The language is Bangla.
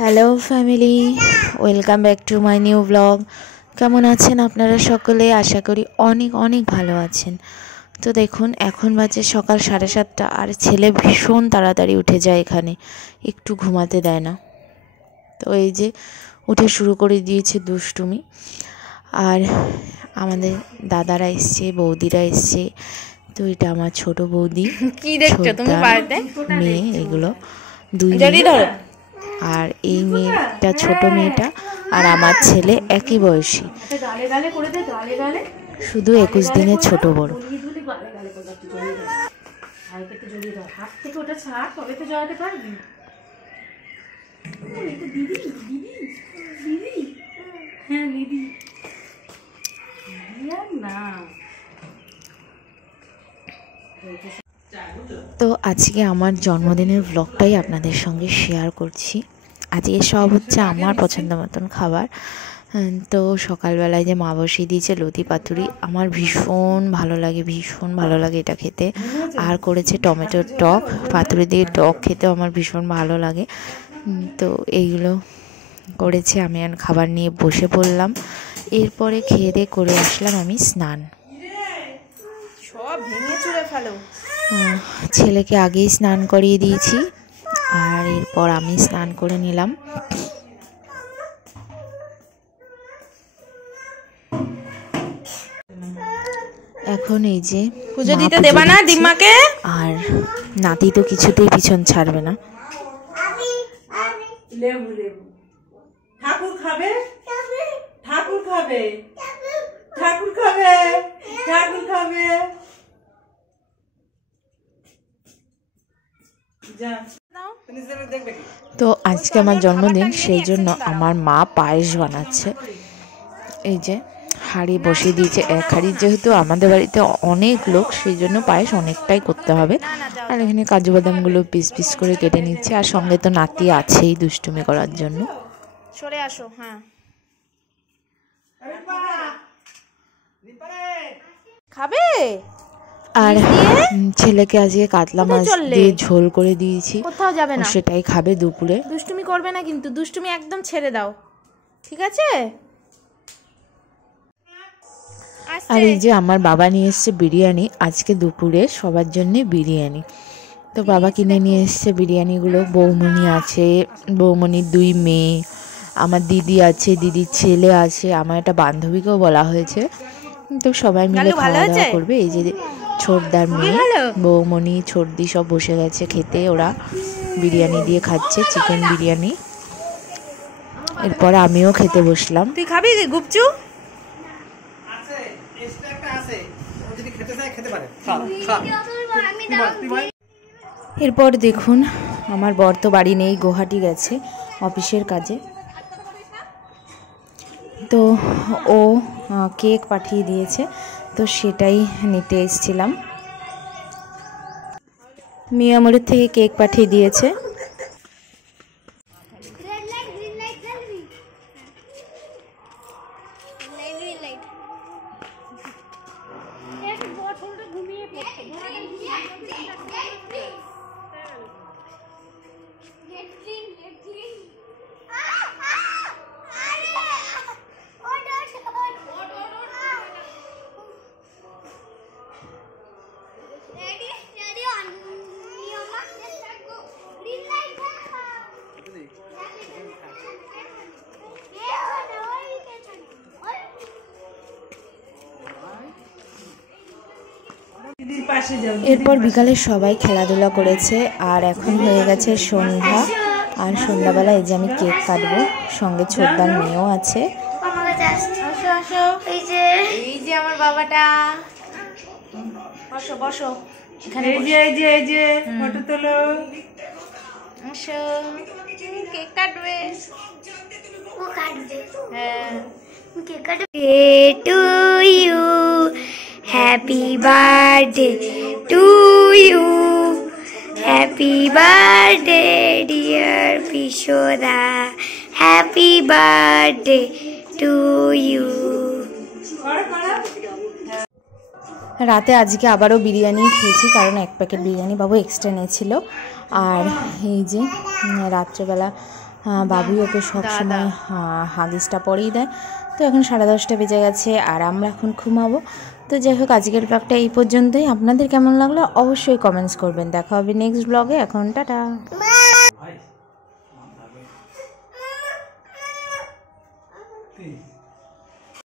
Hello family, welcome back to my new blog. কেমন আছেন আপনারা সকলে? আশা করি অনেক অনেক ভালো আছেন। তো দেখুন, এখন বাজে সকাল 7:30 আর ছেলে ভীষণ তাড়াতাড়ি উঠে যায়, এখানে একটু ঘুমাতে দেয় না। তো এই যে উঠে শুরু করে দিয়েছে দুষ্টুমি। আর আমাদের দাদারা এসছে, বৌদিরা এসছে। তো এটা আমার ছোট বৌদি, কি দেখছো তুমি বাড়িতে? মেয়ে, এগুলো দুই মেয়ে। আর এই মেয়েটা, ছোট মেয়েটা আর আমার ছেলে একই বয়সী, শুধু 21 দিনের ছোট বড়। তো আজকে আমার জন্মদিনের ব্লগটাই আপনাদের সঙ্গে শেয়ার করছি। আজকে সব হচ্ছে আমার পছন্দ মতন খাবার। তো সকালবেলায় যে মা বসিয়ে দিয়েছে লতি পাতুরি, আমার ভীষণ ভালো লাগে, ভীষণ ভালো লাগে এটা খেতে। আর করেছে টমেটোর টক, পাতুরি দিয়ে টক খেতেও আমার ভীষণ ভালো লাগে। তো এইগুলো করেছে, আমি আর খাবার নিয়ে বসে পড়লাম। এরপরে খেয়ে দিয়ে করে আসলাম আমি স্নান। ছেলেকে আগেই স্নান করিয়ে দিয়েছি, আর এরপর আমি স্নান করে নিলাম। এখন এই যে পুজো দিতে দেবা না দিম্মাকে? আর নাতি তো কিছুতেই পিছন ছাড়বে না। লেবু লেবু ঠাকুর খাবে, ঠাকুর খাবে, ঠাকুর খাবে, ঠাকুর খাবে। তো আজকে আমার জন্মদিন, সেই জন্য আমার মা পায়েস বানাচ্ছে। এই যে হাঁড়ি বসিয়ে দিয়েছে, এক হাঁড়ি, যেহেতু আমাদের বাড়িতে অনেক লোক সেই জন্য পায়েস অনেকটাই করতে হবে। আর এখানে কাজু বাদামগুলো পিস পিস করে কেটে নিচ্ছে, আর সঙ্গে তো নাতি আছেই দুষ্টুমি করার জন্য। সরে আসো। হ্যাঁ, খাবে। আর ছেলেকে আজকে কাতলা মাছ দিয়ে ঝোল করে দিয়েছি, কোথাও যাবে না, সেটাই খাবে দুপুরে। দুষ্টুমি করবে না কিন্তু, দুষ্টুমি একদম ছেড়ে দাও, ঠিক আছে? আর এই যে আমার বাবা নিয়ে এসছে বিরিয়ানি, আজকে দুপুরে সবার জন্যে বিরিয়ানি। তো বাবা কিনে নিয়ে এসছে বিরিয়ানিগুলো। বৌমনি আছে, বৌমনির 2 মেয়ে, আমার দিদি আছে, দিদির ছেলে আছে, আমার একটা বান্ধবীকেও বলা হয়েছে। তো সবাই মিলে খাওয়া দাওয়া করবে। এই যে ছোটদার মেয়ে, বৌমনি, ছোটদি সব বসে গেছে খেতে। ওরা বিরিয়ানি দিয়ে খাচ্ছে, চিকেন বিরিয়ানি। এরপর আমিও খেতে বসলাম। তুই খাবি গুপচুপ? এরপর দেখুন, আমার বর তো বাড়ি নেই, গুয়াহাটি গেছে অফিসের কাজে। তো ও কেক পাঠিয়ে দিয়েছে, তো সেটাই নিতে এসেছিলাম। মিয়ামরির থেকে কেক পাঠিয়ে দিয়েছে। এরপর বিকালে সবাই খেলাধুলা করেছে, আর এখন হয়ে গেছে সন্ধ্যা। আর সন্ধ্যাবেলা এই যে আমি কেক কাটবো, সঙ্গে ছোটদার মেয়েও আছে। আসো আসো, এই যে আমার বাবাটা। বসো বসো এখানে, এই যে ফটো তোলো। আসো, কেক কাটবে। ও কাটবে। হ্যাঁ, কেক কাটবে। To you, happy birthday to you, happy birthday dear পিশোদা, হ্যাপি বার্থডে টু ইউ। রাতে আজকে আবারও বিরিয়ানি খেয়েছি, কারণ 1 প্যাকেট বিরিয়ানি বাবু এক্সট্রা নিয়েছিল। আর এই যে রাত্রেবেলা বাবুই ওকে সবসময় হাগিসটা পরেই দেয়। তো এখন 10:30 বেজে গেছে আর আমরা এখন ঘুমাবো। তো যাই হোক, আজকের ব্লগটা এই পর্যন্তই। আপনাদের কেমন লাগলো অবশ্যই কমেন্টস করবেন। দেখা হবে নেক্সট ব্লগে। এখন টাটা।